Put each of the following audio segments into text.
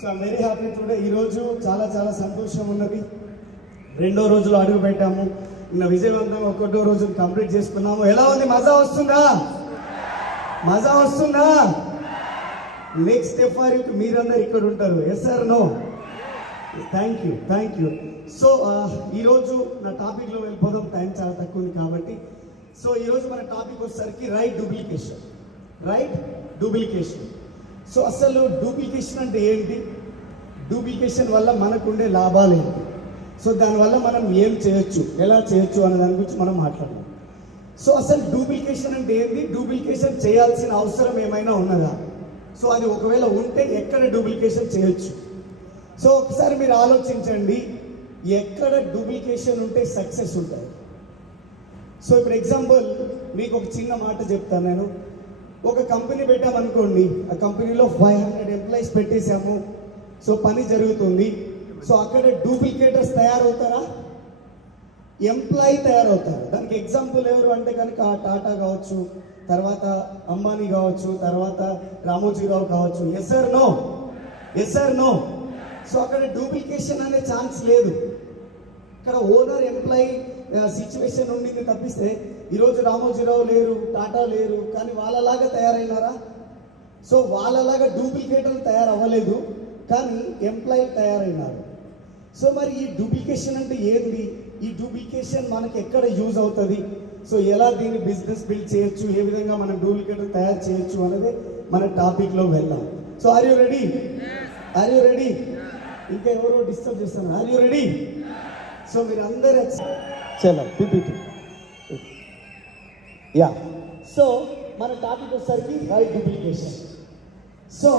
So I'm very happy today. ఈరోజు చాలా చాలా సంతోషం ఉన్నది. 2వ రోజులో అడుగు పెట్టాము. నిన్న విజయవంతంగా 1వ రోజు కంప్లీట్ చేసుకున్నాము. ఎలా ఉంది? మజా వస్తుందా? మజా వస్తుందా? Next step for you. మీరందరూ ఇక్కడ ఉంటారు. Yes sir? No? Thank you. So ఈరోజు నా టాపిక్లో వెళ్ళిపోదాం, టైం చాలా తక్కువ ఉంది కాబట్టి. సో ఈరోజు మన టాపిక్ వచ్చేసరికి రైట్ డూప్లికేషన్. సో అసలు డూప్లికేషన్ అంటే ఏంటి? డూప్లికేషన్ వల్ల మనకుండే లాభాలు ఏంటి? సో దానివల్ల మనం ఏం చేయొచ్చు, ఎలా చేయొచ్చు అనే దాని గురించి మనం మాట్లాడదాం. సో అసలు డూప్లికేషన్ అంటే ఏంటి? డూప్లికేషన్ చేయాల్సిన అవసరం ఏమైనా ఉన్నదా? సో అది ఒకవేళ ఉంటే ఎక్కడ డూప్లికేషన్ చేయొచ్చు? సో ఒకసారి మీరు ఆలోచించండి, ఎక్కడ డూప్లికేషన్ ఉంటే సక్సెస్ ఉంటుంది. సో ఇప్పుడు ఎగ్జాంపుల్ మీకు ఒక చిన్న మాట చెప్తాను. నేను ఒక కంపెనీ పెట్టామనుకోండి, ఆ కంపెనీలో 500 ఎంప్లాయీస్ పెట్టేశాము. సో పని జరుగుతుంది. సో అక్కడ డూప్లికేటర్స్ తయారవుతారా? ఎంప్లాయీ తయారవుతారు. దానికి ఎగ్జాంపుల్ ఎవరు అంటే కనుక టాటా కావచ్చు, తర్వాత అంబానీ కావచ్చు, తర్వాత రామోజీరావు కావచ్చు. Yes sir? నో? సో అక్కడ డూప్లికేషన్ అనే ఛాన్స్ లేదు. ఇక్కడ ఓనర్ ఎంప్లాయీ సిచ్యువేషన్ ఉండింది తప్పిస్తే ఈరోజు రామోజీరావు లేరు, టాటా లేరు, కానీ వాళ్ళలాగా తయారైనారా? సో వాళ్ళలాగా డూప్లికేటర్లు తయారవ్వలేదు, కానీ ఎంప్లాయీ తయారైనారు. సో మరి ఈ డూప్లికేషన్ అంటే ఏంది? ఈ డూప్లికేషన్ మనకి ఎక్కడ యూజ్ అవుతుంది? సో ఎలా దీన్ని బిజినెస్ బిల్డ్ చేయొచ్చు, ఏ విధంగా మనం డూప్లికేటర్ తయారు చేయొచ్చు అనేది మన టాపిక్లో వెళ్దాం. So are you ready? ఇంకా ఎవరో డిస్టర్బ్ చేస్తాను. Are you ready? సో మీరు అందరూ చలో పిపిటి యా. సో మన టాపిక్ వచ్చేసరికి రైట్ డూప్లికేషన్. సో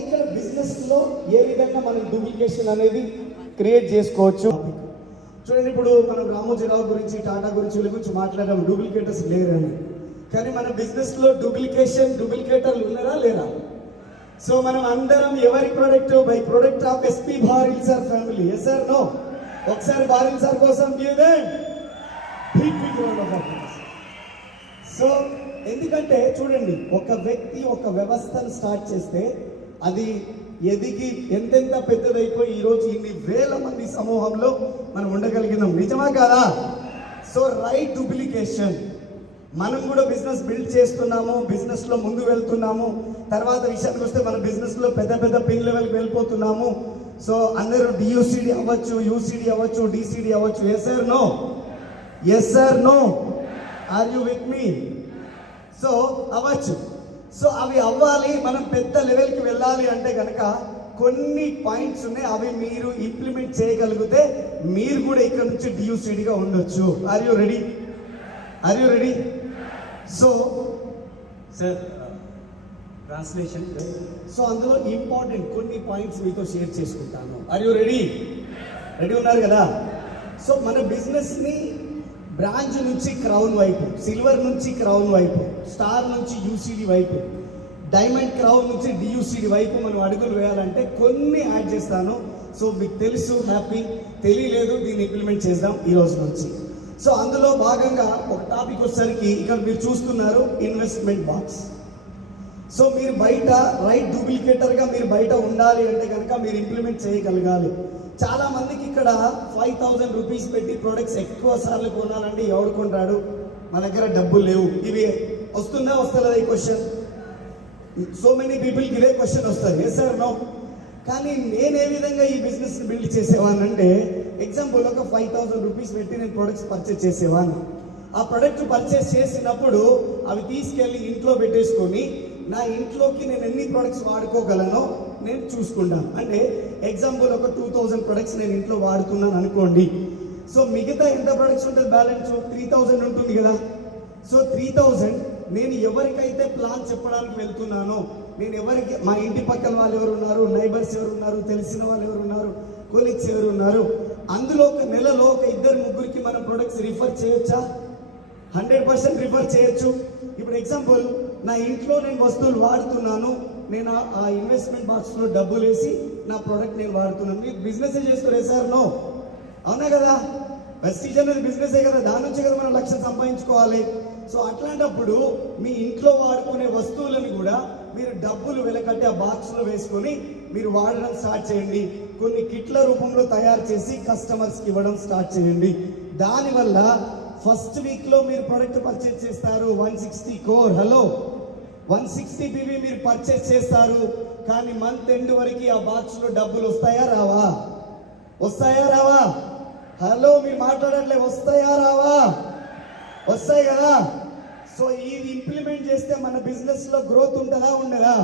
ఇక్కడ బిజినెస్లో ఏ విధంగా మనం డూప్లికేషన్ అనేది క్రియేట్ చేసుకోవచ్చు. చూడండి, ఇప్పుడు మనం రామోజీరావు గురించి, టాటా గురించి, వీళ్ళ గురించి మాట్లాడాము, డూప్లికేటర్స్ లేరని. కానీ మన బిజినెస్లో డూప్లికేటర్లు ఉన్నారా లేరా? సో మనం అందరం ఎవరి product? By product of SP Bharil sir family. Yes sir? No? ఒకసారి భారిల్ సార్ కోసం give them big round of applause. So ఎందుకంటే చూడండి, ఒక వ్యక్తి ఒక వ్యవస్థను స్టార్ట్ చేస్తే అది ఎదిగి ఎంతెంత పెద్దదైపోయి ఈరోజు ఇన్ని వేల మంది సమూహంలో మనం ఉండగలిగినాం. నిజమా కాదా? So right duplication. మనం కూడా బిజినెస్ బిల్డ్ చేస్తున్నాము, బిజినెస్లో ముందు వెళ్తున్నాము. తర్వాత విషయానికి వస్తే మన బిజినెస్లో పెద్ద పిన్ లెవెల్కి వెళ్ళిపోతున్నాము. సో అందరూ డియూసిడి అవ్వచ్చు, యూసిడి అవ్వచ్చు, డిసిడి అవ్వచ్చు. Yes sir? No? Are you with me? So అవ్వచ్చు. సో అవి అవ్వాలి, మనం పెద్ద లెవెల్కి వెళ్ళాలి అంటే కనుక కొన్ని పాయింట్స్ ఉన్నాయి. అవి మీరు ఇంప్లిమెంట్ చేయగలిగితే మీరు కూడా ఇక్కడ నుంచి డియూసిడిగా ఉండొచ్చు. Are you ready? So sir translation. So అందులో ఇంపార్టెంట్ కొన్ని పాయింట్స్ మీతో షేర్ చేసుకుంటాను. ఆర్ యూ రెడీ ఉన్నారు కదా? సో మన బిజినెస్ని బ్రాంచ్ నుంచి క్రౌన్ వైపు, సిల్వర్ నుంచి క్రౌన్ వైపు, స్టార్ నుంచి యూసిడి వైపు, డైమండ్ క్రౌన్ నుంచి డియూసిడి వైపు మనం అడుగులు వేయాలంటే కొన్ని యాడ్ చేస్తాను. సో మీకు తెలుసు, హ్యాపీ. తెలియలేదు, దీన్ని ఇంప్లిమెంట్ చేద్దాం ఈ రోజు నుంచి. సో అందులో భాగంగా ఒక టాపిక్ వచ్చేసరికి ఇక్కడ మీరు చూస్తున్నారు ఇన్వెస్ట్మెంట్ బాక్స్. సో మీరు బయట రైట్ డూప్లికేటర్గా మీరు బయట ఉండాలి అంటే కనుక మీరు ఇంప్లిమెంట్ చేయగలగాలి. చాలా మందికి ఇక్కడ 5,000 రూపీస్ పెట్టి ప్రొడక్ట్స్ ఎక్కువ సార్లు కొనాలంటే ఎవడు కొంటాడు? మన దగ్గర డబ్బులు లేవు. ఇవి వస్తలేదా ఈ క్వశ్చన్? సో మెనీ పీపుల్కి ఇదే క్వశ్చన్ వస్తుంది. Yes sir? నో? కానీ నేను ఏ విధంగా ఈ బిజినెస్ బిల్డ్ చేసేవాడిని అంటే, ఎగ్జాంపుల్ ఒక 5,000 రూపీస్ పెట్టి నేను ప్రొడక్ట్స్ పర్చేస్ చేసేవాడిని. ఆ ప్రొడక్ట్ పర్చేస్ చేసినప్పుడు అవి తీసుకెళ్ళి ఇంట్లో పెట్టేసుకొని నా ఇంట్లోకి నేను ఎన్ని ప్రొడక్ట్స్ వాడుకోగలనో నేను చూసుకుంటాను. అంటే ఎగ్జాంపుల్ ఒక 2,000 ప్రొడక్ట్స్ నేను ఇంట్లో వాడుతున్నాను అనుకోండి. సో మిగతా ఎంత ప్రొడక్ట్స్ ఉంటుంది? బ్యాలెన్స్ 3,000 ఉంటుంది కదా. సో 3,000 నేను ఎవరికైతే ప్లాన్ చెప్పడానికి వెళ్తున్నానో, నేను ఎవరికి, మా ఇంటి పక్కన వాళ్ళు ఎవరు ఉన్నారు, నైబర్స్ ఎవరు ఉన్నారు, తెలిసిన వాళ్ళు ఎవరు ఉన్నారు, కొలీగ్స్ ఎవరు ఉన్నారు, అందులో ఒక నెలలో ఒక 2-3కి మనం ప్రొడక్ట్స్ రిఫర్ చేయొచ్చా? 100% రిఫర్ చేయొచ్చు. ఇప్పుడు ఎగ్జాంపుల్, నా ఇంట్లో నేను వస్తువులు వాడుతున్నాను, నేను ఆ ఇన్వెస్ట్మెంట్ బాక్స్లో డబ్బులు వేసి నా ప్రోడక్ట్ నేను వాడుతున్నాను. మీరు బిజినెస్ చేస్తారు సార్? నో? అవునా కదా? వెస్టీజ్ అనేది బిజినెసే కదా, దాని నుంచి కదా మనం లక్ష్యం సంపాదించుకోవాలి. సో అట్లాంటప్పుడు మీ ఇంట్లో వాడుకునే వస్తువులను కూడా మీరు డబ్బులు వెలకట్టి ఆ బాక్స్లో వేసుకొని మీరు వాడడం స్టార్ట్ చేయండి. కొన్ని కిట్ల రూపంలో తయారు చేసి కస్టమర్స్కి ఇవ్వడం స్టార్ట్ చేయండి. దానివల్ల ఫస్ట్ వీక్లో మీరు ప్రొడక్ట్ పర్చేస్ చేస్తారు 160 కోర్. హలో, 160 BB మీరు పర్చేస్ చేస్తారు, కానీ మంత్ ఎండ్ వరకు ఆ బాక్స్లో డబ్బులు వస్తాయా రావా? వస్తాయా రావా? హలో, మీరు మాట్లాడట్లే, వస్తాయా రావా? వస్తాయి కదా. సో ఇది ఇంప్లిమెంట్ చేస్తే మన బిజినెస్ లో గ్రోత్ ఉంటుందా ఉండదా?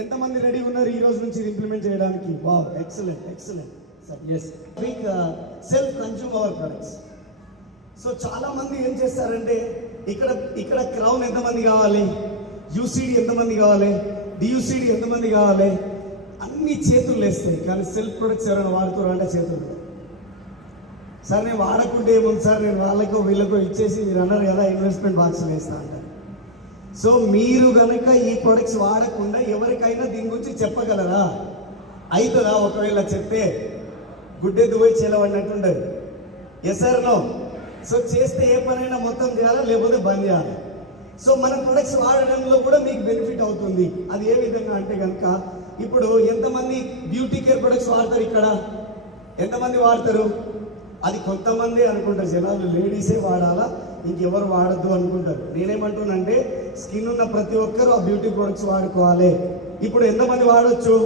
ఎంతమంది రెడీ ఉన్నారు ఈ రోజు నుంచి ఇంప్లిమెంట్ చేయడానికి? Wow, excellent excellent. Yes self consume our products. So చాలా మంది ఏం చేస్తారంటే ఇక్కడ క్రౌన్ ఎంతమంది కావాలి, యూసీడీ ఎంతమంది కావాలి, డియూసీడీ ఎంతమంది కావాలి, అన్ని చేతులు వేస్తాయి. కానీ సెల్ఫ్ ప్రొడక్ట్స్ ఎవరైనా వాడుతారు అంటే చేతులు. సార్ నేను వాడకుంటే ఏముంది సార్, నేను వాళ్ళకో వీళ్ళకో ఇచ్చేసి మీరు అన్నారు కదా ఇన్వెస్ట్మెంట్ బాక్స్ వేస్తా అంటారు. సో మీరు కనుక ఈ ప్రొడక్ట్స్ వాడకుండా ఎవరికైనా దీని గురించి చెప్పగలరా? అవుతుందా? ఒకవేళ చెప్తే గుడ్డెద్దు పోయి చేలవన్నట్టుండదు. Yes sir no? సో చేస్తే ఏ పనైనా మొత్తం చేయాలా, లేకపోతే బంద్ చేయాలి. సో మన ప్రొడక్ట్స్ వాడడంలో కూడా మీకు బెనిఫిట్ అవుతుంది. అది ఏ విధంగా అంటే కనుక, ఇప్పుడు ఎంతమంది బ్యూటీ కేర్ ప్రొడక్ట్స్ వాడతారు ఇక్కడ? ఎంతమంది వాడతారు? అది కొంతమంది అనుకుంటారు జనాలు, లేడీసే వాడాలా ఇంకెవరు వాడద్దు అనుకుంటారు. నేనేమంటున్నానంటే స్కిన్ ఉన్న ప్రతి ఒక్కరు ఆ బ్యూటీ ప్రొడక్ట్స్ వాడుకోవాలి. ఇప్పుడు ఎంతమంది వాడొచ్చు?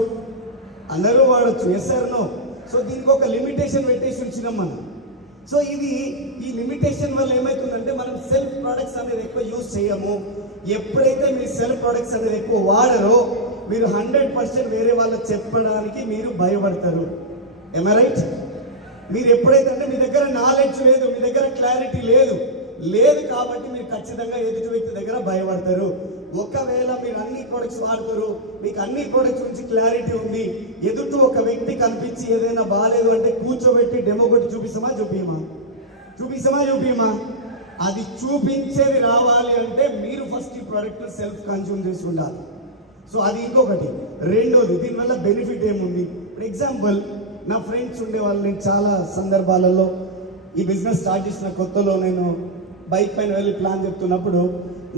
అందరూ వాడొచ్చు. Yes sir no? సో దీనికి ఒక లిమిటేషన్ పెట్టేసి ఉంచినాం మనం. సో ఈ లిమిటేషన్ వల్ల ఏమవుతుందంటే మనం సెల్ఫ్ ప్రొడక్ట్స్ అనేది ఎక్కువ యూజ్ చేయము. ఎప్పుడైతే మీరు సెల్ఫ్ ప్రొడక్ట్స్ అనేది ఎక్కువ వాడరో మీరు 100% వేరే వాళ్ళకి చెప్పడానికి మీరు భయపడతారు. ఏమై రైట్? మీరు ఎప్పుడైతే అంటే మీ దగ్గర నాలెడ్జ్ లేదు, మీ దగ్గర క్లారిటీ లేదు కాబట్టి మీరు ఖచ్చితంగా ఎదుటి వ్యక్తి దగ్గర భయపడతారు. ఒకవేళ మీరు అన్ని ప్రొడక్ట్స్ వాడతారు, మీకు అన్ని ప్రొడక్ట్స్ గురించి క్లారిటీ ఉంది, ఎదుటి ఒక వ్యక్తి కనిపించి ఏదైనా బాగాలేదు అంటే కూర్చోబెట్టి డెమో కొట్టి చూపిస్తామా? అది చూపించేది రావాలి అంటే మీరు ఫస్ట్ ఈ ప్రోడక్ట్ సెల్ఫ్ కన్జ్యూమ్ చేసి ఉండాలి. సో అది ఇంకొకటి. రెండోది, దీనివల్ల బెనిఫిట్ ఏముంది? ఫర్ ఎగ్జాంపుల్, నా ఫ్రెండ్స్ ఉండేవాళ్ళు, నేను చాలా సందర్భాలలో ఈ బిజినెస్ స్టార్ట్ చేసిన కొత్తలో నేను బైక్ పైన వెళ్ళి ప్లాన్ చెప్తున్నప్పుడు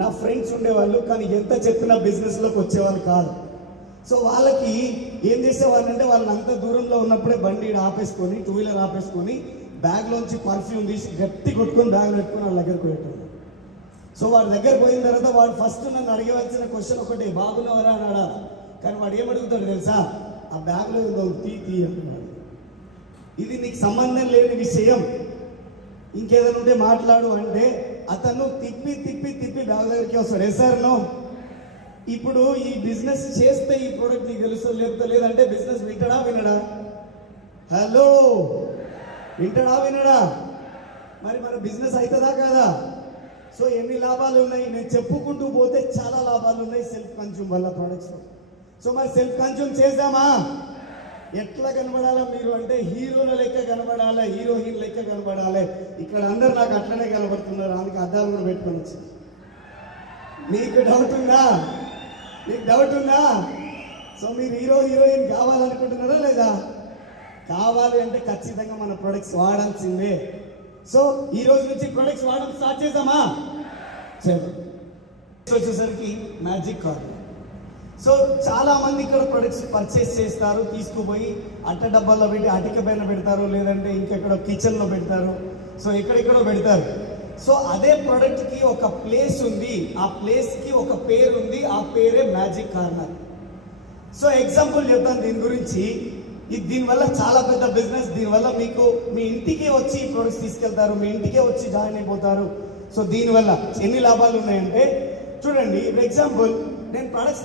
నా ఫ్రెండ్స్ ఉండేవాళ్ళు, కానీ ఎంత చెప్పినా బిజినెస్లోకి వచ్చేవాళ్ళు కాదు. సో వాళ్ళకి ఏం చేసేవాళ్ళు అంటే వాళ్ళని అంత దూరంలో ఉన్నప్పుడే బండి ఆపేసుకొని, 2 వీలర్ ఆపేసుకొని బ్యాగ్లోంచి పర్ఫ్యూమ్ తీసి గట్టి కొట్టుకొని బ్యాగ్ పెట్టుకొని వాళ్ళ దగ్గరకు పెట్టాడు. సో వాడి దగ్గర పోయిన తర్వాత వాడు ఫస్ట్ నన్ను అడగవలసిన క్వశ్చన్ ఒకటి, బాగున్నావరా అని అడాలి. కానీ వాడు ఏమడుగుతాడు తెలుసా? ఆ బ్యాగ్లో ఏదో తీ అంటున్నాడు. ఇది నీకు సంబంధం లేని విషయం, ఇంకేదైనా ఉంటే మాట్లాడు అంటే అతను తిప్పి బ్యాగ్ దగ్గరికి వస్తాడు. Yes sir no? ఇప్పుడు ఈ బిజినెస్ చేస్తే ఈ ప్రోడక్ట్ నీకు తెలుస్తుంది, లేకపోతే లేదంటే బిజినెస్ వినడా? హలో, వినడా? మరి మన బిజినెస్ అవుతుందా కాదా? సో ఎన్ని లాభాలు ఉన్నాయి? నేను చెప్పుకుంటూ పోతే చాలా లాభాలు ఉన్నాయి సెల్ఫ్ కన్జ్యూమ్ వల్ల ప్రొడక్ట్స్. సో మరి సెల్ఫ్ కన్జ్యూమ్ చేద్దామా? ఎట్లా కనబడాలా మీరు అంటే హీరోల లెక్క కనబడాలి, హీరోయిన్ లెక్క కనబడాలి. ఇక్కడ అందరు నాకు అట్లనే కనబడుతున్నారు, అందుకే అద్దాలు కూడా పెట్టుకొని వచ్చి. మీకు డౌట్ ఉందా? సో మీరు హీరోయిన్ కావాలనుకుంటున్నారా లేదా? కావాలి అంటే ఖచ్చితంగా మన ప్రొడక్ట్స్ వాడాల్సిందే. సో ఈ రోజు నుంచి ప్రొడక్ట్స్ వాడడం స్టార్ట్ చేద్దామా? వచ్చేసరికి మ్యాజిక్ కార్నర్. సో చాలా మంది ఇక్కడ ప్రొడక్ట్స్ పర్చేస్ చేస్తారు, తీసుకుపోయి అట్ట డబ్బాల్లో పెట్టి అటిక పైన పెడతారు, లేదంటే ఇంకెక్కడో కిచెన్లో పెడతారు. సో ఎక్కడెక్కడో పెడతారు. సో అదే ప్రొడక్ట్కి ఒక ప్లేస్ ఉంది, ఆ ప్లేస్కి ఒక పేరు ఉంది, ఆ పేరే మ్యాజిక్ కార్నర్. సో ఎగ్జాంపుల్ చెప్తాను దీని గురించి. దీనివల్ల చాలా పెద్ద బిజినెస్. దీనివల్ల మీకు మీ ఇంటికే వచ్చి ప్రొడక్ట్స్ తీసుకెళ్తారు, మీ ఇంటికే వచ్చి జాయిన్ అయిపోతారు. సో దీనివల్ల ఎన్ని లాభాలు ఉన్నాయంటే చూడండి. ఇప్పుడు ఎగ్జాంపుల్, నేను ప్రొడక్ట్స్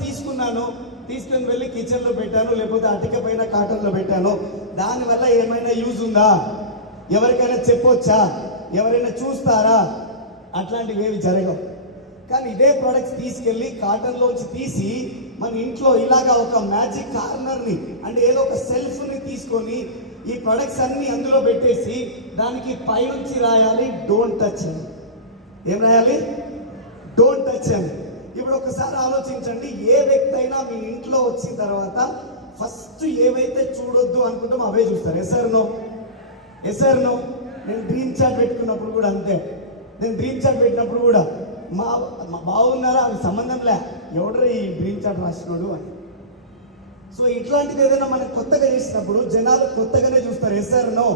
తీసుకుని వెళ్ళి కిచెన్లో పెట్టాను, లేకపోతే అటిక పైన కాటన్లో పెట్టాను. దానివల్ల ఏమైనా యూజ్ ఉందా? ఎవరికైనా చెప్పొచ్చా? ఎవరైనా చూస్తారా? అట్లాంటివి ఏవి జరగవు. కానీ ఇదే ప్రొడక్ట్స్ తీసుకెళ్ళి కాటన్లోంచి తీసి మన ఇంట్లో ఇలాగా ఒక మ్యాజిక్ కార్నర్ని అంటే ఏదో ఒక సెల్ఫ్ని తీసుకొని ఈ ప్రొడక్ట్స్ అన్ని అందులో పెట్టేసి దానికి పైనుంచి రాయాలి డోంట్ టచ్ అని. ఏం రాయాలి? డోంట్ టచ్ అని. ఇప్పుడు ఒకసారి ఆలోచించండి, ఏ వ్యక్తి అయినా మీ ఇంట్లో వచ్చిన తర్వాత ఫస్ట్ ఏవైతే చూడొద్దు అనుకుంటామో అవే చూస్తారు. Yes sir no? నేను డ్రీమ్ చార్ట్ పెట్టుకున్నప్పుడు కూడా అంతే. నేను డ్రీమ్ చార్ట్ పెట్టినప్పుడు కూడా మా బాగున్నారా, అవి సంబంధం లే, ఎవడరా ఈ డ్రీమ్ చార్ట్ రాసినాడు అని. సో ఇట్లాంటిది ఏదైనా మనం కొత్తగా చేసినప్పుడు జనాలు కొత్తగానే చూస్తారు. Yes or no?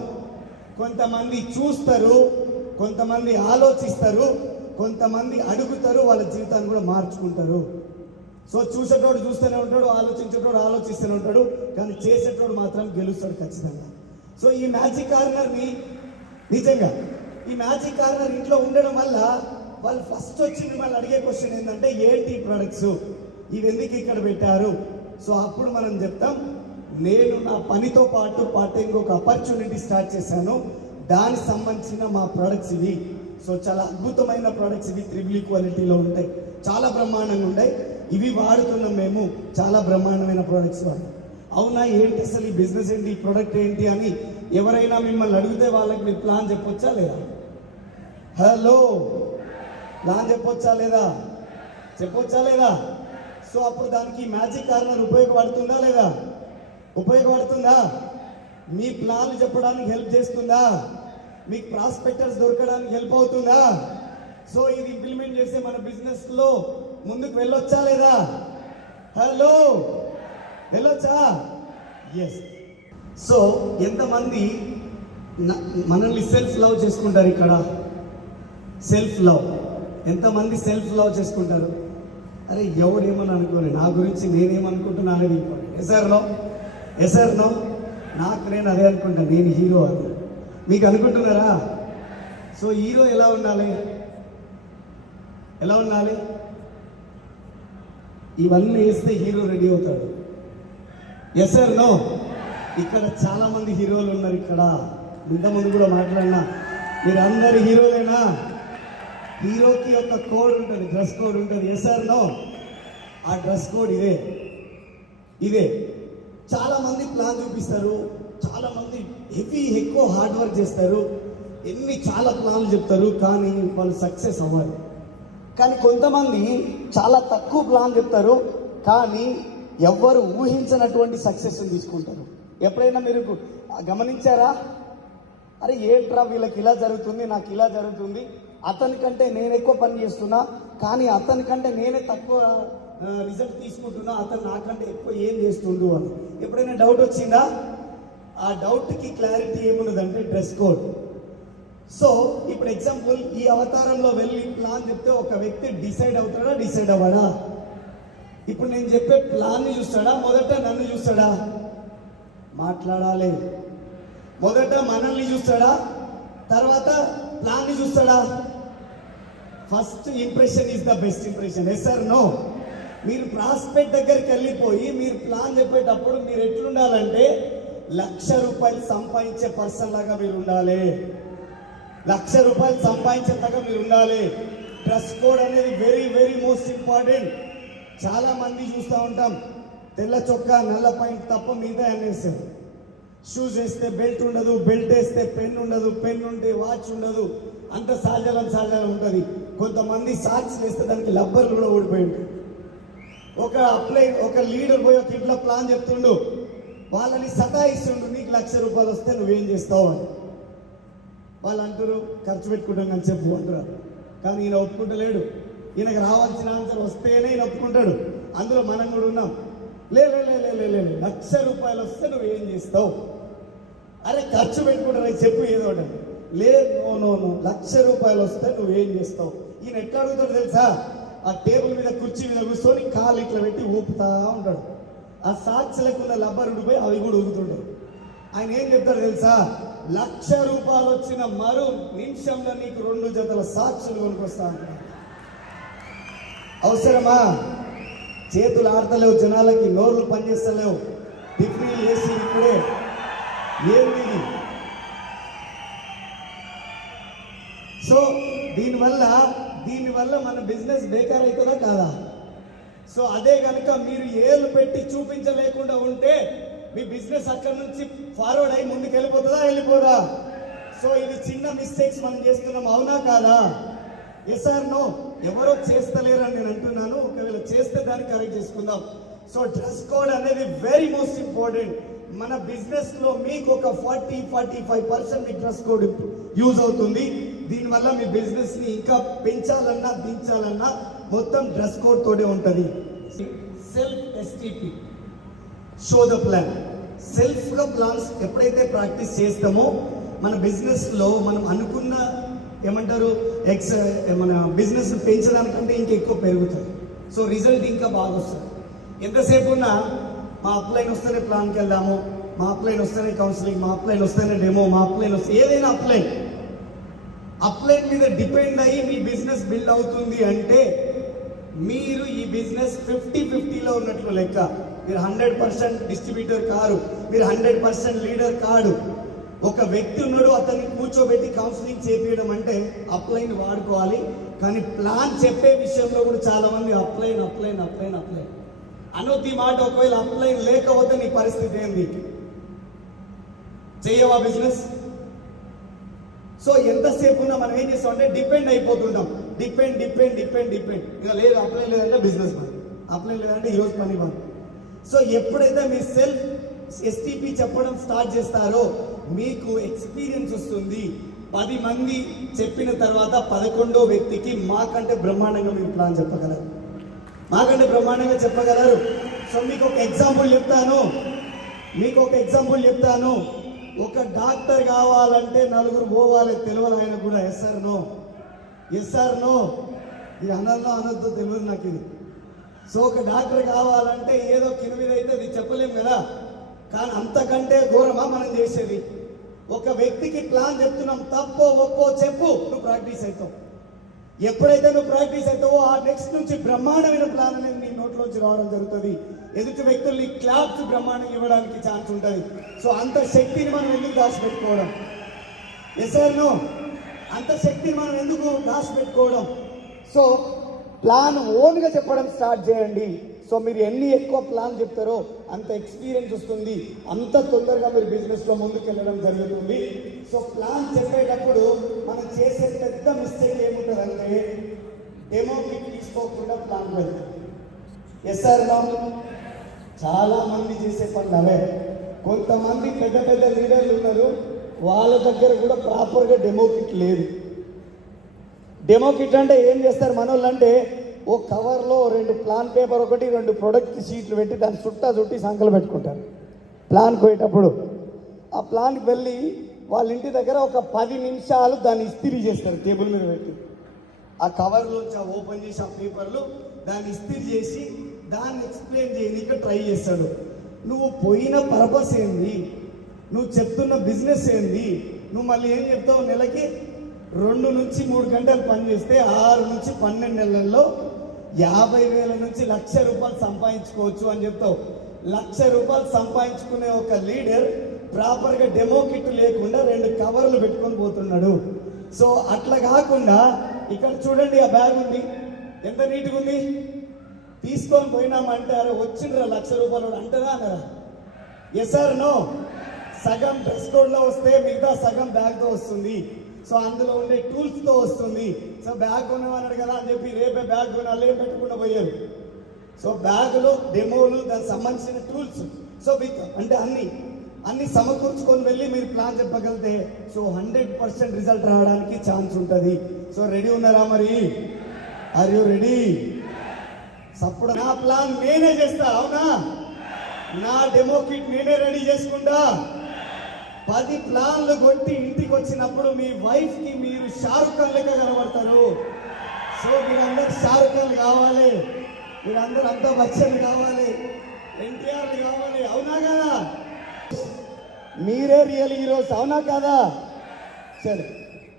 కొంతమంది చూస్తారు, కొంతమంది ఆలోచిస్తారు, కొంతమంది అడుగుతారు, వాళ్ళ జీవితాన్ని కూడా మార్చుకుంటారు. సో చూసేటోడు చూస్తూనే ఉంటాడు, ఆలోచించేటోడు ఆలోచిస్తూనే ఉంటాడు, కానీ చేసేటోడు మాత్రం గెలుస్తాడు ఖచ్చితంగా. సో ఈ మ్యాజిక్ కార్నర్ని నిజంగా ఈ మ్యాజిక్ కార్నర్ ఇంట్లో ఉండడం వల్ల వాళ్ళు ఫస్ట్ వచ్చి మిమ్మల్ని అడిగే క్వశ్చన్ ఏంటంటే, ఏంటి ప్రొడక్ట్స్ ఇవి ఎందుకు ఇక్కడ పెట్టారు? సో అప్పుడు మనం చెప్తాం, నేను నా పనితో పాటు టైంగా ఒక ఆపర్చునిటీ స్టార్ట్ చేశాను, దానికి సంబంధించిన మా ప్రొడక్ట్స్ ఇవి. సో చాలా అద్భుతమైన ప్రొడక్ట్స్ ఇవి, త్రిబుల్ క్వాలిటీలో ఉంటాయి, చాలా బ్రహ్మాండంగా ఉంటాయి. ఇవి వాడుతున్నాం మేము, చాలా బ్రహ్మాండమైన ప్రొడక్ట్స్ వాడు. అవునా, ఏంటి అసలు ఈ బిజినెస్ ఏంటి, ఈ ప్రొడక్ట్ ఏంటి అని ఎవరైనా మిమ్మల్ని అడిగితే వాళ్ళకి మీరు ప్లాన్ చెప్పొచ్చా లేదా? హలో, ప్లాన్ చెప్పొచ్చా లేదా? చెప్పొచ్చా లేదా? సో అప్పుడు దానికి మ్యాజిక్ కార్నర్ ఉపయోగపడుతుందా లేదా? ఉపయోగపడుతుందా? మీ ప్లాన్లు చెప్పడానికి హెల్ప్ చేస్తుందా? మీకు ప్రాస్పెక్టర్స్ దొరకడానికి హెల్ప్ అవుతుందా? సో ఇది ఇంప్లిమెంట్ చేస్తే మన బిజినెస్ లో ముందుకు వెళ్ళొచ్చా లేదా? హలో, వెళ్ళొచ్చా? ఎస్. సో ఎంతమంది మనల్ని సెల్ఫ్ లవ్ చేసుకుంటారు? ఇక్కడ సెల్ఫ్ లవ్, ఎంతమంది సెల్ఫ్ లవ్ చేసుకుంటారు? అరే ఎవడేమని అనుకోని, నా గురించి నేనేమనుకుంటున్నా అనేది ఇంపార్టెంట్. Yes or no? నాకు నేను అదే అనుకుంటాను, నేను హీరో అని. మీకు అనుకుంటున్నారా? సో హీరో ఎలా ఉండాలి? ఎలా ఉండాలి? ఇవన్నీ వేస్తే హీరో రెడీ అవుతాడు. Yes or no? ఇక్కడ చాలా మంది హీరోలు ఉన్నారు. ఇక్కడ ఇంతమంది కూడా మాట్లాడినా మీరు అందరు హీరోలేనా? హీరోకి ఒక కోడ్ ఉంటుంది, డ్రెస్ కోడ్ ఉంటుంది. Yes or no? ఆ డ్రెస్ కోడ్ ఇదే. చాలా మంది ప్లాన్ చూపిస్తారు, చాలా మంది ఎక్కువ హార్డ్ వర్క్ చేస్తారు, చాలా ప్లాన్లు చెప్తారు, కానీ వాళ్ళు సక్సెస్ అవ్వాలి. కానీ కొంతమంది చాలా తక్కువ ప్లాన్ చెప్తారు, కానీ ఎవ్వరు ఊహించినటువంటి సక్సెస్ తీసుకుంటారు. ఎప్పుడైనా మీరు గమనించారా? అరే ఏంట్రా వీళ్ళకి ఇలా జరుగుతుంది, నాకు ఇలా జరుగుతుంది, అతనికంటే నేను ఎక్కువ పని చేస్తున్నా, కానీ అతనికంటే నేనే తక్కువ రిజల్ట్ తీసుకుంటున్నా, అతను నాకంటే ఎక్కువ ఏం చేస్తుండు అని ఎప్పుడైనా డౌట్ వచ్చిందా? ఆ డౌట్కి క్లారిటీ ఏమున్నదంటే డ్రెస్ కోడ్. సో ఇప్పుడు ఎగ్జాంపుల్, ఈ అవతారంలో వెళ్ళి ప్లాన్ చెప్తే ఒక వ్యక్తి డిసైడ్ అవుతాడా, డిసైడ్ అవ్వడా? ఇప్పుడు నేను చెప్పే ప్లాన్ని చూస్తాడా, మొదట నన్ను చూస్తాడా? మాట్లాడాలి. మొదట మనల్ని చూస్తాడా, తర్వాత ప్లాన్ని చూస్తాడా? First impression is the best impression. Yes or no? మీరు ప్రాస్పెక్ట్ దగ్గరికి వెళ్ళిపోయి మీరు ప్లాన్ చెప్పేటప్పుడు మీరు ఎట్లుండాలంటే, ₹1,00,000 సంపాదించే పర్సన్ లాగా మీరు ఉండాలి. ₹1,00,000 సంపాదించేలాగా మీరు ఉండాలి. డ్రెస్ కోడ్ అనేది వెరీ వెరీ మోస్ట్ ఇంపార్టెంట్. చాలా మంది చూస్తూ ఉంటాం, తెల్ల చొక్కా నల్ల పాయింట్ తప్ప మిగతా అనేస్తారు. షూస్ వేస్తే బెల్ట్ ఉండదు, బెల్ట్ వేస్తే పెన్ ఉండదు, పెన్ ఉంటే వాచ్ ఉండదు, అంత సహజలం ఉంటుంది. కొంతమంది సాక్స్ వేస్తే దానికి లబ్బర్లు కూడా ఓడిపోయి ఉంటాయి. ఒక లీడర్ పోయి ఒక ఇంట్లో ప్లాన్ చెప్తుండు, వాళ్ళని సతాయిస్తుండు, నీకు ₹1,00,000 వస్తే నువ్వేం చేస్తావు అని. వాళ్ళు అంటారు ఖర్చు పెట్టుకుంటాం అని చెప్పు అంటారు, కానీ ఈయన ఒప్పుకుంటలేడు. ఈయనకు రావాల్సిన ఆన్సర్ వస్తేనే ఈయన ఒప్పుకుంటాడు. అందులో మనం కూడా ఉన్నాం. లే ₹1,00,000 వస్తే నువ్వేం చేస్తావు? అరే ఖర్చు పెట్టుకుంటారా చెప్పు ఏదో ఒకటి. లేదు, నో ₹1,00,000 వస్తే నువ్వేం చేస్తావు? ఈయన ఎట్లా అడుగుతాడు తెలుసా? ఆ టేబుల్ మీద కుర్చీ మీద కూర్చొని కాలు ఇట్లా పెట్టి ఊపుతా ఉంటాడు. ఆ సాక్స్ లేకుండా లబ్బర్ ఉడిపోయి అవి కూడా ఊగుతుంటాడు. ఆయన ఏం చెప్తాడు తెలుసా? ₹1,00,000 వచ్చిన మరో నిమిషంలో నీకు 2 జతల సాక్సులు కొనుక్కొస్తా అంటాడు. అవసరమా? చేతులు ఆడతలేవు, జనాలకి నోర్లు పనిచేస్తలేవు, టిఫిన్లు చేసి ఇప్పుడే ఏంది? సో దీనివల్ల మన బిజినెస్ బేకార్ అవుతుందా కాదా? సో అదే కనుక మీరు ఏళ్ళు పెట్టి చూపించలేకుండా ఉంటే మీ బిజినెస్ అక్కడి నుంచి ఫార్వర్డ్ అయ్యి ముందుకు వెళ్ళిపోదా? సో ఇది చిన్న మిస్టేక్స్ మనం చేస్తున్నాం, అవునా కాదా? Yes or no? ఎవరో చేస్తలేరు అని నేను అంటున్నాను. ఒకవేళ చేస్తే దాన్ని కరెక్ట్ చేసుకుందాం. సో డ్రెస్ కోడ్ అనేది వెరీ మోస్ట్ ఇంపార్టెంట్. మన బిజినెస్ లో మీకు ఒక 40-45% మీ డ్రెస్ కోడ్ యూజ్ అవుతుంది. దీనివల్ల మీ బిజినెస్ ని ఇంకా పెంచాలన్నా దించాలన్నా మొత్తం డ్రెస్ కోడ్ తోడే ఉంటుంది. Self STP. Show the plan. సెల్ఫ్గా ప్లాన్స్ ఎప్పుడైతే ప్రాక్టీస్ చేస్తామో మన బిజినెస్లో మనం అనుకున్న ఏమంటారు మన బిజినెస్ పెంచడానికంటే ఇంకా ఎక్కువ పెరుగుతుంది. సో రిజల్ట్ ఇంకా బాగా వస్తుంది. ఎంతసేపు ఉన్నా మా అప్లైన్ వస్తేనే ప్లాన్కి వెళ్దాము, మా అప్లైన్ వస్తేనే కౌన్సిలింగ్, మా అప్లైన్ వస్తేనే డెమో, మా అప్లైన్ వస్తే ఏదైనా అప్లైన్ మీద డిపెండ్ అయ్యి మీ బిజినెస్ బిల్డ్ అవుతుంది అంటే మీరు ఈ బిజినెస్ 50-50లో ఉన్నట్లు లెక్క. మీరు 100% డిస్ట్రిబ్యూటర్ కారు, మీరు 100% లీడర్ కాడు. ఒక వ్యక్తి ఉన్నాడు, అతన్ని కూర్చోబెట్టి కౌన్సిలింగ్ చేపించడం అంటే అప్లైన్ వాడుకోవాలి. కానీ ప్లాన్ చెప్పే విషయంలో కూడా చాలా మంది అప్లైన్ అనొద్ది మాట. ఒకవేళ అప్లైన్ లేకపోతే నీ పరిస్థితి ఏంది? చేయవా బిజినెస్? సో ఎంతసేపు ఉన్నా మనం ఏం చేస్తాం అంటే డిపెండ్ అయిపోతుంటాం. డిపెండ్ ఇక లేదు అప్లైన్ లేదంటే బిజినెస్ బంద్, అప్లైన్ లేదంటే ఈరోజు పని బంద్. సో ఎప్పుడైతే మీ సెల్ఫ్ ఎస్టీపీ చెప్పడం స్టార్ట్ చేస్తారో మీకు ఎక్స్పీరియన్స్ వస్తుంది. 10 మంది చెప్పిన తర్వాత 11వ వ్యక్తికి మాకంటే బ్రహ్మాండంగా మీరు ప్లాన్ చెప్పగలరు, మాకంటే బ్రహ్మాండంగా చెప్పగలరు. సో మీకు ఒక ఎగ్జాంపుల్ చెప్తాను. ఒక డాక్టర్ కావాలంటే 4 పోవాలి, తెలియదు ఆయన కూడా. ఎస్ ఆర్ నో ఇది అనొద్దు, తెలియదు నాకు ఇది. సో ఒక డాక్టర్ కావాలంటే ఏదో కింద అయితే అది చెప్పలేము కదా. కానీ అంతకంటే ఘోరమా మనం చేసేది? ఒక వ్యక్తికి ప్లాన్ చెప్తున్నాం, తప్పో ఒప్పో చెప్పు, నువ్వు ప్రాక్టీస్ అవుతావు. ఎప్పుడైతే నువ్వు ప్రాక్టీస్ అవుతావో ఆ నెక్స్ట్ నుంచి బ్రహ్మాండమైన ప్లాన్ అనేది నీ నోట్లోంచి రావడం జరుగుతుంది. ఎదుటి వ్యక్తుల్ని క్లాప్స్ బ్రహ్మాండంగా ఇవ్వడానికి ఛాన్స్ ఉంటుంది. సో అంత శక్తిని మనం ఎందుకు దాచిపెట్టుకోవడం? Yes or no? అంత శక్తిని మనం ఎందుకు దాచిపెట్టుకోవడం? సో ప్లాన్ ఓన్గా చెప్పడం స్టార్ట్ చేయండి. సో మీరు ఎన్ని ఎక్కువ ప్లాన్ చెప్తారో అంత ఎక్స్పీరియన్స్ వస్తుంది, అంత తొందరగా మీరు బిజినెస్లో ముందుకు వెళ్ళడం జరుగుతుంది. సో ప్లాన్ చెప్పేటప్పుడు మనం చేసే పెద్ద మిస్టేక్ ఏముంటుందంటే డెమోకి తీసుకోకుండా ప్లాన్ పెడతాం. Yes or no? చాలా మంది చేసే పనులు అవే. కొంతమంది పెద్ద లీడర్లు ఉన్నారు, వాళ్ళ దగ్గర కూడా ప్రాపర్గా డెమో కిట్ లేదు. డెమో కిట్ అంటే ఏం చేస్తారు మనోళ్ళు అంటే ఓ కవర్లో 2 ప్లాన్ పేపర్, 2 ప్రొడక్ట్ షీట్లు పెట్టి దాన్ని చుట్టి సంకలు పెట్టుకుంటారు. ప్లాన్కి పోయేటప్పుడు ఆ ప్లాన్కి వెళ్ళి వాళ్ళ ఇంటి దగ్గర ఒక 10 నిమిషాలు దాన్ని ఇస్త్రీ చేస్తారు టేబుల్ మీద పెట్టి. ఆ కవర్లోంచి ఓపెన్ చేసి ఆ పేపర్లు దాన్ని ఇస్త్రీ చేసి దాన్ని ఎక్స్ప్లెయిన్ చేయడానికి ట్రై చేస్తాడు. నువ్వు పోయిన పర్పస్ ఏంది? నువ్వు చెప్తున్న బిజినెస్ ఏంది? నువ్వు మళ్ళీ ఏం చెప్తావు? నెలకి 2 నుంచి 3 గంటలు పని చేస్తే 6 నుంచి 12 నెలల్లో 50,000 నుంచి ₹1,00,000 సంపాదించుకోవచ్చు అని చెప్తావు. ₹1,00,000 సంపాదించుకునే ఒక లీడర్ ప్రాపర్గా డెమో కిట్ లేకుండా 2 కవర్లు పెట్టుకొని పోతున్నాడు. సో అట్లా కాకుండా ఇక్కడ చూడండి, ఆ బ్యాగ్ ఉంది, ఎంత నీట్గా ఉంది. తీసుకొని పోయినామంటే అరే వచ్చిండ్రా ₹1,00,000 అంటారా అన్నారా? Yes or no? సగం డ్రెస్ కోడ్లో వస్తే మిగతా సగం బ్యాగ్తో వస్తుంది. సో అందులో ఉండే టూల్స్తో వస్తుంది. సో బ్యాగ్ కొనమన్నాడు కదా అని చెప్పి రేపే బ్యాగ్ కొనాలి పెట్టుకుండా పోయారు. సో బ్యాగులు, డెమోలు, దానికి సంబంధించిన టూల్స్, సో అంటే అన్ని సమకూర్చుకొని వెళ్ళి మీరు ప్లాన్ చెప్పగలిగితే సో 100% రిజల్ట్ రావడానికి ఛాన్స్ ఉంటుంది. సో రెడీ ఉన్నారా మరి? Are you ready? సప్పుడు నా ప్లాన్ నేనే చేస్తా, అవునా? నా డెమో కిట్ నేనే రెడీ చేసుకుంటా. 10 ప్లాన్లు కొట్టి ఇంటికి వచ్చినప్పుడు మీ వైఫ్ కి మీరు షారుఖ్ ఖాన్ లెక్క కనబడతారు. సో మీరందరూ షారుఖ్ ఖాన్ కావాలి, మీరందరూ అమితాబ్ బచ్చన్ కావాలి, ఎన్టీఆర్ కావాలి, అవునా కదా? మీరే రియల్ హీరోస్, అవునా కదా? సరే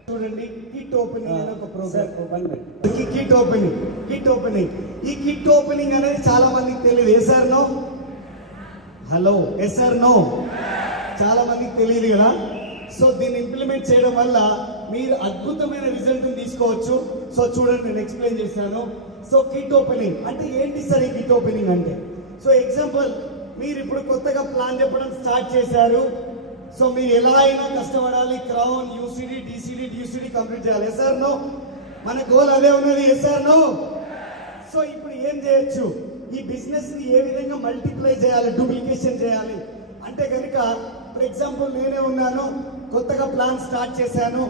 చూడండి, కిట్ ఓపెనింగ్ అనే ఒక ప్రోగ్రామ్. కిట్ ఓపెనింగ్ ఈ కిట్ ఓపెనింగ్ అనేది చాలా మందికి తెలియదు. Yes or no? Hello, yes or no? చాలా మందికి తెలియదు కదా. సో దీన్ని ఇంప్లిమెంట్ చేయడం వల్ల మీరు అద్భుతమైన రిజల్ట్ తీసుకోవచ్చు. సో చూడండి, నేను ఎక్స్ప్లెయిన్ చేశాను. సో కిట్ ఓపెనింగ్ అంటే ఏంటి సార్? ఈ కిట్ ఓపెనింగ్ అంటే సో ఎగ్జాంపుల్, మీరు ఇప్పుడు కొత్తగా ప్లాన్ చెప్పడం స్టార్ట్ చేశారు. సో మీరు ఎలా అయినా కష్టపడాలి, క్రౌన్, యూసీడీ, డిసిడి కంప్లీట్ చేయాలి. Yes or no? మన గోల్ అదే ఉన్నది. Yes or no? సో ఇప్పుడు ఏం చేయొచ్చు? ఈ బిజినెస్ ని ఏ విధంగా మల్టిప్లై చేయాలి, డూప్లికేషన్ చేయాలి అంటే కనుక, ఫర్ ఎగ్జాంపుల్ నేనే ఉన్నాను, కొత్తగా ప్లాన్ స్టార్ట్ చేశాను.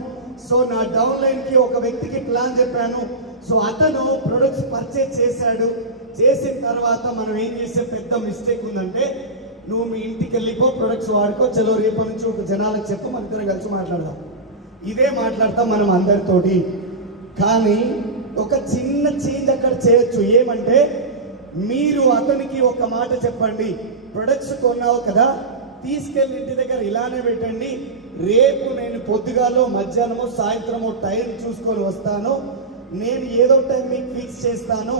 సో నా డౌన్ లైన్ కి ఒక వ్యక్తికి ప్లాన్ చెప్పాను. సో అతను ప్రొడక్ట్స్ పర్చేజ్ చేశాడు. చేసిన తర్వాత మనం ఏం చేసే పెద్ద మిస్టేక్ ఉందంటే నువ్వు మీ ఇంటికి వెళ్ళిపో, ప్రొడక్ట్స్ వాడుకో, చలో రేపటి నుంచి ఒక జనాలకు చెప్పు, మన ఇద్దరం కలిసి మాట్లాడదాం. ఇదే మాట్లాడతాం మనం అందరితోటి. కానీ ఒక చిన్న చేంజ్ అక్కడ చేయొచ్చు. ఏమంటే మీరు అతనికి ఒక మాట చెప్పండి, ప్రొడక్ట్స్ కొన్నావు కదా, తీసుకెళ్ళి ఇంటి దగ్గర ఇలానే పెట్టండి, రేపు నేను పొద్దుగాలో మధ్యాహ్నమో సాయంత్రమో టైం చూసుకొని వస్తాను, నేను ఏదో టైం మీకు ఫిక్స్ చేస్తాను,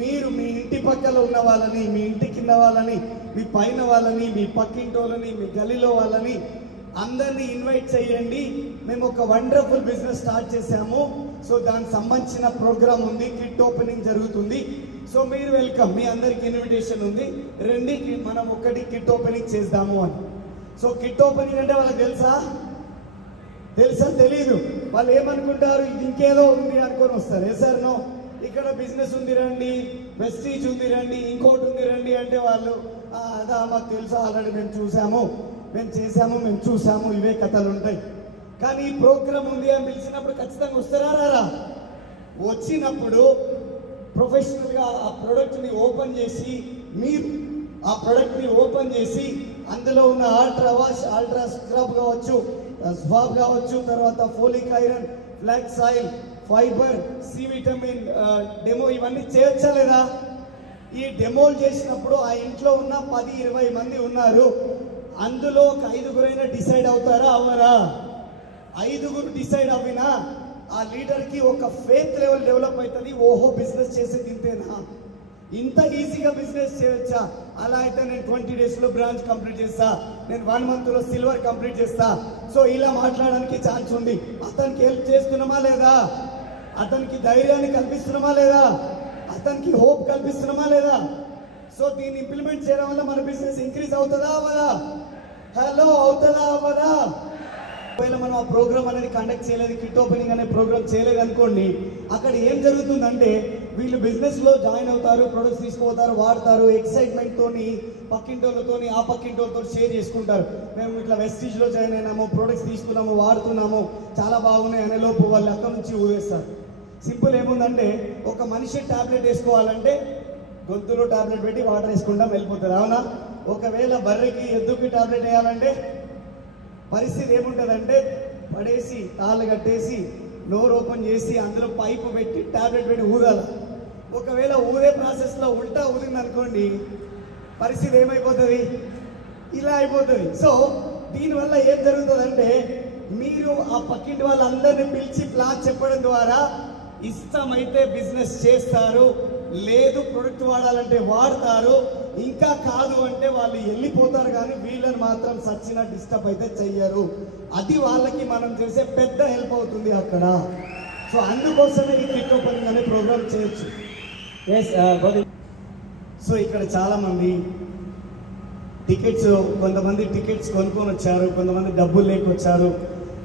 మీరు మీ ఇంటి పక్కన ఉన్న వాళ్ళని, మీ ఇంటి కింద వాళ్ళని, మీ పైన వాళ్ళని, మీ పక్కింటి వాళ్ళని, మీ గలీలో వాళ్ళని అందరినీ ఇన్వైట్ చేయండి. మేము ఒక వండర్ఫుల్ బిజినెస్ స్టార్ట్ చేశాము. సో దానికి సంబంధించిన ప్రోగ్రామ్ ఉంది, కిట్ ఓపెనింగ్ జరుగుతుంది. సో మీరు వెల్కమ్, మీ అందరికి ఇన్విటేషన్ ఉంది, రండి మనం ఒకటి కిట్ ఓపెనింగ్ చేద్దాము అని. సో కిట్ ఓపెనింగ్ అంటే వాళ్ళకి తెలుసా తెలీదు. వాళ్ళు ఏమనుకుంటారు, ఇది ఇంకేదో ఉంది అనుకొని వస్తారు. ఏ సార్ నో, ఇక్కడ బిజినెస్ ఉంది రండి, వెస్టీజ్ ఉంది రండి, ఇంకోటి ఉంది రండి అంటే వాళ్ళు అదా మాకు తెలుసు, ఆల్రెడీ మేము చూసాము, మేము చేసాము, మేము చూసాము, ఇవే కథలు ఉంటాయి. కానీ ఈ ప్రోగ్రామ్ ఉంది అని పిలిచినప్పుడు ఖచ్చితంగా వస్తారా రారా? వచ్చినప్పుడు ప్రొఫెషనల్గా ఆ ప్రోడక్ట్ని ఓపెన్ చేసి, మీరు ఆ ప్రోడక్ట్ని ఓపెన్ చేసి అందులో ఉన్న అల్ట్రా వాష్, అల్ట్రా స్క్రబ్ కావచ్చు, స్వాబ్ కావచ్చు, తర్వాత folic iron, flax oil, fibre, C vitamin demo ఇవన్నీ చేయొచ్చా లేదా? ఈ డెమోలు చేసినప్పుడు ఆ ఇంట్లో ఉన్న 10-20 మంది ఉన్నారు, అందులో ఒక 5గురైనా డిసైడ్ అవుతారా అవ్వరా? 5గురు డిసైడ్ అవ్వినా ఆ లీడర్కి ఒక ఫేత్ లెవెల్ డెవలప్ అవుతుంది. ఓహో బిజినెస్ చేసేది ఇంతేనా, ఇంత ఈజీగా బిజినెస్ చేయొచ్చా? అలా అయితే నేను 20 డేస్లో బ్రాంచ్ కంప్లీట్ చేస్తా, నేను 1 మంత్లో సిల్వర్ కంప్లీట్ చేస్తా. సో ఇలా మాట్లాడడానికి ఛాన్స్ ఉంది. అతనికి హెల్ప్ చేస్తున్నామా లేదా? అతనికి ధైర్యాన్ని కల్పిస్తున్నామా లేదా? అతనికి హోప్ కల్పిస్తున్నామా లేదా? సో దీన్ని ఇంప్లిమెంట్ చేయడం వల్ల మన బిజినెస్ ఇంక్రీజ్ అవుతుందా అవ్వదా? హలో, అవుతుందా అవ్వదా? ఒకవేళ మనం ఆ ప్రోగ్రామ్ అనేది కండక్ట్ చేయలేదు, కిట్ ఓపెనింగ్ అనే ప్రోగ్రామ్ చేయలేదు అనుకోండి, అక్కడ ఏం జరుగుతుందంటే వీళ్ళు బిజినెస్లో జాయిన్ అవుతారు, ప్రొడక్ట్స్ తీసుకుపోతారు, వాడతారు, ఎక్సైట్మెంట్తోని పక్కింటోళ్ళతోని ఆ పక్కింటోళ్ళతో షేర్ చేసుకుంటారు. మేము ఇట్లా వెస్టీజ్లో జాయిన్ అయినాము, ప్రొడక్ట్స్ తీసుకున్నాము, వాడుతున్నాము, చాలా బాగున్నాయి అనే లోపు వాళ్ళు అక్కడ నుంచి ఊరేస్తారు. సింపుల్ ఏముందంటే, ఒక మనిషి టాబ్లెట్ వేసుకోవాలంటే గొంతులో టాబ్లెట్ పెట్టి వాటర్ వేసుకుంటాం, వెళ్ళిపోతుంది, అవునా? ఒకవేళ బర్రెకి ఎద్దుకి టాబ్లెట్ వేయాలంటే పరిస్థితి ఏముంటుందంటే, పడేసి తాళ్ళు కట్టేసి నోరు ఓపెన్ చేసి అందులో పైపు పెట్టి టాబ్లెట్ పెట్టి ఊదాలి. ఒకవేళ ఊదే ప్రాసెస్లో ఉల్టా ఊదింది అనుకోండి, పరిస్థితి ఏమైపోతుంది? ఇలా అయిపోతుంది. సో దీనివల్ల ఏం జరుగుతుందంటే, మీరు ఆ పక్కింటి వాళ్ళందరినీ పిలిచి ప్లాన్ చెప్పడం ద్వారా ఇష్టమైతే బిజినెస్ చేస్తారు, లేదు ప్రొడక్ట్ వాడాలంటే వాడతారు, ఇంకా కాదు అంటే వాళ్ళు వెళ్ళిపోతారు. కానీ వీళ్ళని మాత్రం సచ్చిన డిస్టర్బ్ అయితే చెయ్యరు. అది వాళ్ళకి మనం చేసే పెద్ద హెల్ప్ అవుతుంది అక్కడ. సో అందుకోసమే ఈ కిట్ ఓపెనింగ్ అనే ప్రోగ్రామ్ చేయొచ్చు. సో ఇక్కడ చాలా మంది కొంతమంది టికెట్స్ కొనుక్కొని వచ్చారు, కొంతమంది డబ్బులు లేకొచ్చారు,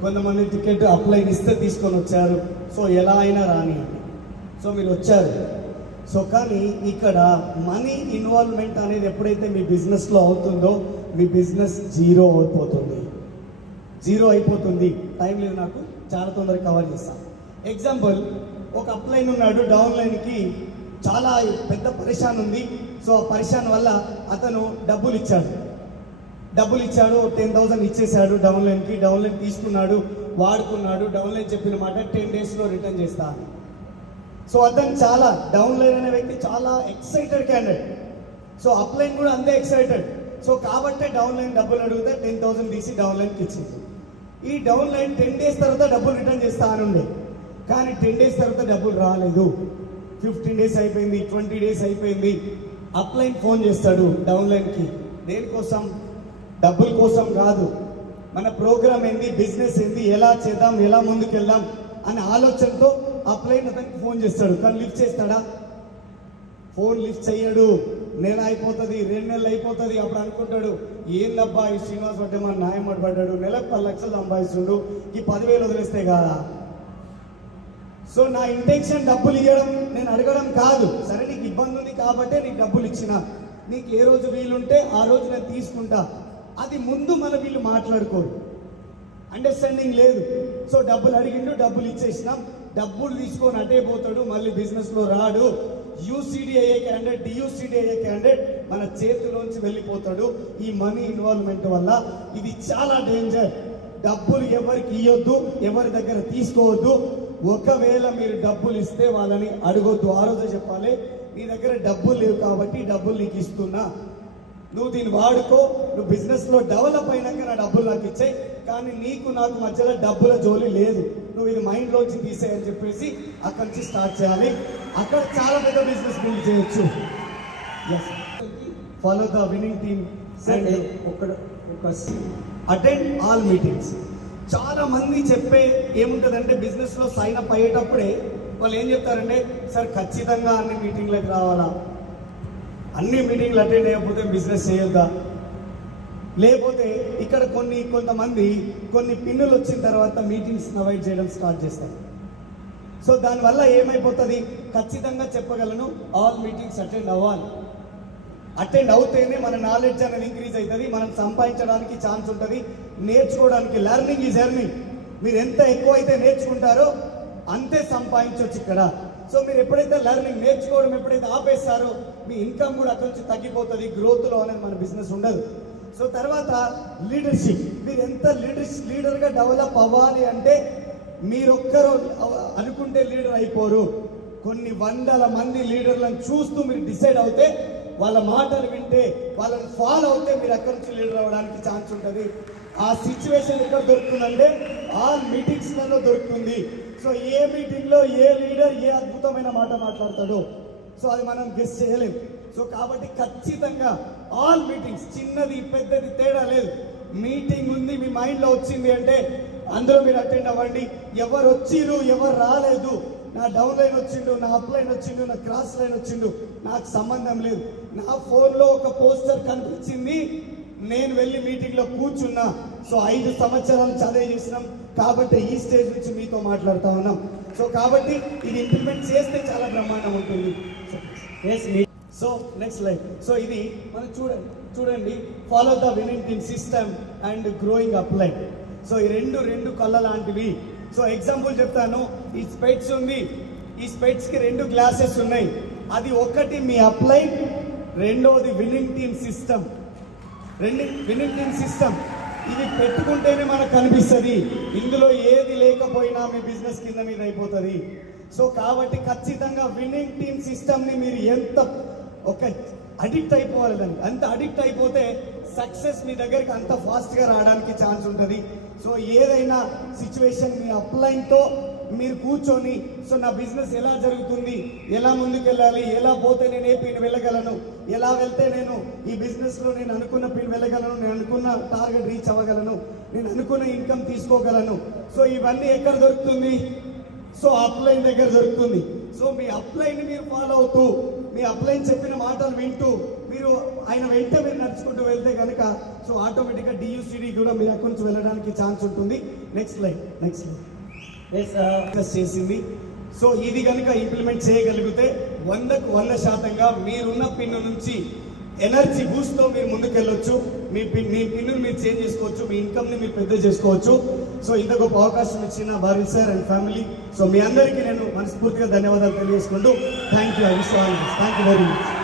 కొంతమంది టికెట్ అప్లైన్ ఇస్తే తీసుకొని వచ్చారు. సో ఎలా అయినా రాని, సో మీరు వచ్చారు. సో కానీ ఇక్కడ మనీ ఇన్వాల్వ్మెంట్ అనేది ఎప్పుడైతే మీ బిజినెస్లో అవుతుందో మీ బిజినెస్ జీరో అయిపోతుంది. టైం లేదు నాకు, చాలా తొందరగా కవర్ చేస్తాను. ఎగ్జాంపుల్, ఒక అప్లైన్ ఉన్నాడు, డౌన్ లైన్కి చాలా పెద్ద పరిశాన్ ఉంది. సో ఆ పరిశాన్ వల్ల అతను డబ్బులు ఇచ్చాడు, 10,000 ఇచ్చేసాడు డౌన్ లైన్కి. డౌన్ లైన్ తీసుకున్నాడు, వాడుకున్నాడు. డౌన్ లైన్ చెప్పిన మాట 10 డేస్లో రిటర్న్ చేస్తా అని. సో అతను చాలా డౌన్ లైన్ అనే వ్యక్తి చాలా ఎక్సైటెడ్ క్యాండిడేట్. సో అప్లైన్ కూడా అంతే ఎక్సైటెడ్. సో కాబట్టే డౌన్ లైన్ డబ్బులు అడిగితే 10,000 తీసి డౌన్ లైన్కి ఇచ్చింది. ఈ డౌన్ లైన్ 10 డేస్ తర్వాత డబ్బులు రిటర్న్ చేస్తా అని ఉండే, కానీ 10 డేస్ తర్వాత డబ్బులు రాలేదు. 15 డేస్ అయిపోయింది, 20 డేస్ అయిపోయింది. అప్లైన్ ఫోన్ చేస్తాడు డౌన్ లైన్కి. దేనికోసం? డబ్బుల కోసం కాదు. మన ప్రోగ్రామ్ ఏంది, బిజినెస్ ఏంది, ఎలా చేద్దాం, ఎలా ముందుకెళ్దాం అనే ఆలోచనతో అప్లైన్ అతనికి ఫోన్ చేస్తాడు. కానీ లిఫ్ట్ చేస్తాడా? ఫోన్ లిఫ్ట్ చెయ్యడు. నెల అయిపోతుంది, 2 నెలలు అయిపోతుంది. అప్పుడు అనుకుంటాడు, ఏందబ్బా ఈ శ్రీనివాస్ అంటే మన న్యాయం పడ్డాడు, నెలకు 10 లక్షలు సంపాదిస్తుండు, ఈ 10,000 వదిలేస్తే కాదా? సో నా ఇంటెన్షన్ డబ్బులు ఇవ్వడం, నేను అడగడం కాదు. సరే నీకు ఇబ్బంది ఉంది కాబట్టే నీకు డబ్బులు ఇచ్చిన, నీకు ఏ రోజు వీలుంటే ఆ రోజు నేను తీసుకుంటా. అది ముందు మన వీళ్ళు మాట్లాడుకోరు, అండర్స్టాండింగ్ లేదు. సో డబ్బులు అడిగిండు, డబ్బులు ఇచ్చేసినాం. డబ్బులు తీసుకొని అటే పోతాడు, మళ్ళీ బిజినెస్లో రాడు. యూసీడీ అయ్యే క్యాండిడేట్, డియూసీడీ అయ్యే క్యాండిడేట్ మన చేతిలోంచి వెళ్ళిపోతాడు ఈ మనీ ఇన్వాల్వ్మెంట్ వల్ల. ఇది చాలా డేంజర్. డబ్బులు ఎవరికి ఇవ్వద్దు, ఎవరి దగ్గర తీసుకోవద్దు. ఒకవేళ మీరు డబ్బులు ఇస్తే వాళ్ళని అడగొద్దు. ఆ రోజు చెప్పాలి, నీ దగ్గర డబ్బులు లేవు కాబట్టి డబ్బులు నీకు ఇస్తున్నా, నువ్వు దీన్ని వాడుకో, నువ్వు బిజినెస్లో డెవలప్ అయినాక నా డబ్బులు నాకు ఇచ్చాయి, కానీ నీకు నాకు మధ్యలో డబ్బుల జోలి లేదు, నువ్వు ఇది మైండ్లోంచి తీసేయని చెప్పేసి అక్కడి నుంచి స్టార్ట్ చేయాలి. అక్కడ చాలా పెద్ద బిజినెస్ బిల్డ్ చేయొచ్చు. Follow the winning team and attend all meetings. చాలా మంది చెప్పే ఏముంటుందంటే బిజినెస్లో సైన్ అప్ అయ్యేటప్పుడే వాళ్ళు ఏం చెప్తారంటే, సార్ ఖచ్చితంగా అన్ని మీటింగ్లకు రావాలా, అన్ని మీటింగ్లు అటెండ్ అయ్యకపోతే బిజినెస్ చేయొద్దా, లేకపోతే ఇక్కడ కొంతమంది కొన్ని పిన్నులు వచ్చిన తర్వాత మీటింగ్స్ అవాయిడ్ చేయడం స్టార్ట్ చేస్తారు. సో దానివల్ల ఏమైపోతుంది, ఖచ్చితంగా చెప్పగలను ఆల్ మీటింగ్స్ అటెండ్ అవ్వాలి. అటెండ్ అవుతేనే మన నాలెడ్జ్ అనేది ఇంక్రీజ్ అవుతుంది, మనం సంపాదించడానికి ఛాన్స్ ఉంటుంది, నేర్చుకోవడానికి. Learning is earning. మీరు ఎంత ఎక్కువ అయితే నేర్చుకుంటారో అంతే సంపాదించవచ్చు ఇక్కడ. సో మీరు ఎప్పుడైతే లెర్నింగ్ నేర్చుకోవడం ఎప్పుడైతే ఆపేస్తారో మీ ఇన్కమ్ కూడా అక్కడి నుంచి తగ్గిపోతుంది, గ్రోత్లో అనేది మన బిజినెస్ ఉండదు. సో తర్వాత లీడర్షిప్. మీరు ఎంత లీడర్గా డెవలప్ అవ్వాలి అంటే మీరొక్కరు అనుకుంటే లీడర్ అయిపోరు. కొన్ని వందల మంది లీడర్లను చూస్తూ మీరు డిసైడ్ అవుతే, వాళ్ళ మాటలు వింటే, వాళ్ళని ఫాలో అవుతే మీరు అక్కడి నుంచి లీడర్ అవ్వడానికి ఛాన్స్ ఉంటుంది. ఆ సిచ్యువేషన్ ఎక్కడ దొరుకుతుందంటే ఆల్ మీటింగ్స్లలో దొరుకుతుంది. సో ఏ మీటింగ్లో ఏ లీడర్ ఏ అద్భుతమైన మాట మాట్లాడతాడో సో అది మనం గెస్ చేయలేము. సో కాబట్టి ఖచ్చితంగా ఆల్ మీటింగ్స్, చిన్నది పెద్దది తేడా లేదు, మీటింగ్ ఉంది మీ మైండ్లో వచ్చింది అంటే అందులో మీరు అటెండ్ అవ్వండి. ఎవరు వచ్చిరు ఎవరు రాలేదు, నా డౌన్ లైన్ వచ్చిండు, నా అప్ లైన్ వచ్చిండు, నా క్రాస్ లైన్ వచ్చిండు, నాకు సంబంధం లేదు. నా ఫోన్లో ఒక పోస్టర్ కనిపించింది, నేను వెళ్ళి మీటింగ్లో కూర్చున్నా. సో 5 సంవత్సరాలు చదివి చేసినాం కాబట్టి ఈ స్టేజ్ నుంచి మీతో మాట్లాడుతూ ఉన్నాం. సో కాబట్టి ఇది ఇంప్లిమెంట్ చేస్తే చాలా బ్రహ్మాండం ఉంటుంది. So next life. సో ఇది మనం చూడండి follow the winning team system and growing up line. So ఈ రెండు కళ్ళ లాంటివి. సో ఎగ్జాంపుల్ చెప్తాను, ఈ స్పెట్స్ ఉంది, ఈ స్పెట్స్ కి 2 గ్లాసెస్ ఉన్నాయి. అది ఒకటి మీ అప్ లైన్, రెండోది winning team system. Winning team system ఇది పెట్టుకుంటేనే మనకు కనిపిస్తుంది, ఇందులో ఏది లేకపోయినా మీ బిజినెస్ కింద మీద అయిపోతుంది. సో కాబట్టి ఖచ్చితంగా విన్నింగ్ టీమ్ సిస్టమ్ని మీరు ఎంత అడిక్ట్ అయిపోవాలి, దానికి అంత అడిక్ట్ అయిపోతే సక్సెస్ మీ దగ్గరికి అంత ఫాస్ట్గా రావడానికి ఛాన్స్ ఉంటుంది. సో ఏదైనా సిచ్యువేషన్ మీ అప్లైన్తో మీరు కూర్చొని, సో నా బిజినెస్ ఎలా జరుగుతుంది, ఎలా ముందుకెళ్ళాలి, ఎలా పోతే నేను ఏ పిన్ వెళ్ళగలను, ఎలా వెళ్తే నేను ఈ బిజినెస్లో నేను అనుకున్న పిన్ వెళ్ళగలను, నేను అనుకున్న టార్గెట్ రీచ్ అవ్వగలను, నేను అనుకున్న ఇన్కమ్ తీసుకోగలను. సో ఇవన్నీ ఎక్కడ దొరుకుతుంది, సో అప్లైన్ దగ్గర దొరుకుతుంది. సో మీ అప్లైన్ మీరు ఫాలో అవుతూ, మీ అప్లైన్ చెప్పిన మాటలు వింటూ మీరు ఆయన వెంట మీరు నడుచుకుంటూ వెళ్తే కనుక సో ఆటోమేటిక్గా డియూసిడి కూడా మీరు అక్కడి నుంచి వెళ్ళడానికి ఛాన్స్ ఉంటుంది. నెక్స్ట్ లైన్ చేసింది. సో ఇది కనుక ఇంప్లిమెంట్ చేయగలిగితే 100కు 100% మీరున్న పిన్ను నుంచి ఎనర్జీ బూస్ట్తో మీరు ముందుకెళ్ళొచ్చు. మీ పిన్నుని మీరు చేంజ్ చేసుకోవచ్చు, మీ ఇన్కమ్ని మీరు పెద్ద చేసుకోవచ్చు. సో ఇంత గొప్ప అవకాశం ఇచ్చిన Bharil sir and family, so మీ అందరికీ నేను మనస్ఫూర్తిగా ధన్యవాదాలు తెలియజేసుకుంటూ థ్యాంక్ యూ వెరీ మచ్.